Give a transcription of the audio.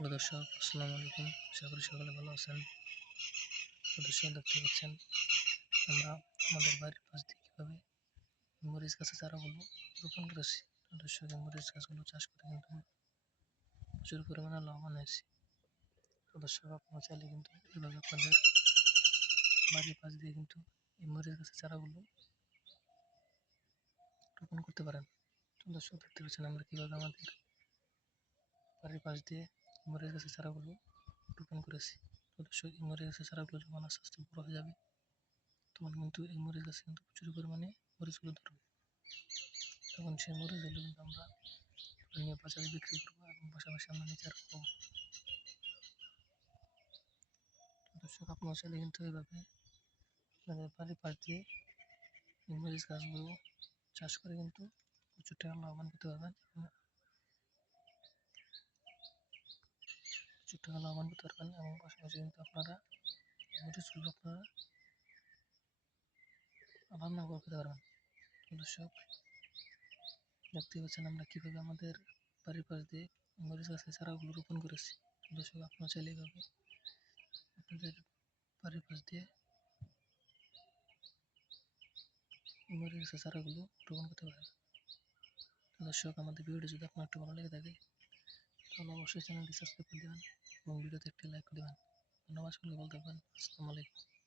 Hello দর্শক, আসসালামু আলাইকুম। আশা করি সকলে ভালো আছেন। তো দর্শক, দেখতে পাচ্ছেন আমরা আমাদের বাড়ির পাশ দিয়ে কীভাবে মরিচ গাছের চারাগুলো রোপণ করেছি। তো দর্শক, এই মরিচ গাছগুলো চাষ করে কিন্তু প্রচুর পরিমাণে লাভবান হয়েছি। তো দর্শক, আপনারা চাইলে কিন্তু এভাবে আপনাদের বাড়ির পাশ দিয়ে কিন্তু এই মরিচ গাছের চারাগুলো রোপণ করতে পারেন। তো দর্শক, দেখতে পাচ্ছেন আমরা কীভাবে আমাদের বাড়ির পাশ দিয়ে মরিচ গাছের চারাগুলো রোপণ করেছি। তো দর্শক, এই মরিচ গাছের চারাগুলো যখন আস্তে আস্তে বড় হয়ে যাবে, তখন কিন্তু এই মরিচ গাছে কিন্তু প্রচুর পরিমাণে মরিচগুলো ধরবে। তখন সেই মরিচগুলো কিন্তু আমরা নিয়ে বাজারে বিক্রি করবো এবং পাশাপাশি আমরা নিজের খাবো। তো দর্শক, আপনারা চাইলে কিন্তু এইভাবে আপনাদের বাড়ির পাশ দিয়ে এই মরিচ গাছগুলো চাষ করে কিন্তু প্রচুর টাকা লাভবান করতে পারবেন এবং পাশাপাশি কিন্তু আপনারা মরিচগুলো আপনারা রান্না করে খেতে পারবেন। তো দর্শক, দেখতে পাচ্ছেন আমরা কীভাবে আমাদের বাড়ির পাশ দিয়ে মরিচ গাছের চারাগুলো রোপণ করেছি। তো দর্শক, আপনারা চাইলে এইভাবে আপনাদের বাড়ির পাশ দিয়ে মরিচ গাছের চারাগুলো রোপণ করতে পারেন। তো দর্শক, আমাদের ভিডিওটি যদি আপনার একটু ভালো লেগে থাকে তাহলে অবশ্যই চ্যানেলটি সাবস্ক্রাইব করে দেবেন এবং ভিডিওতে একটি লাইক করে দেবেন। ধন্যবাদ, সকলকে ভালো থাকবেন। আসসালামু আলাইকুম।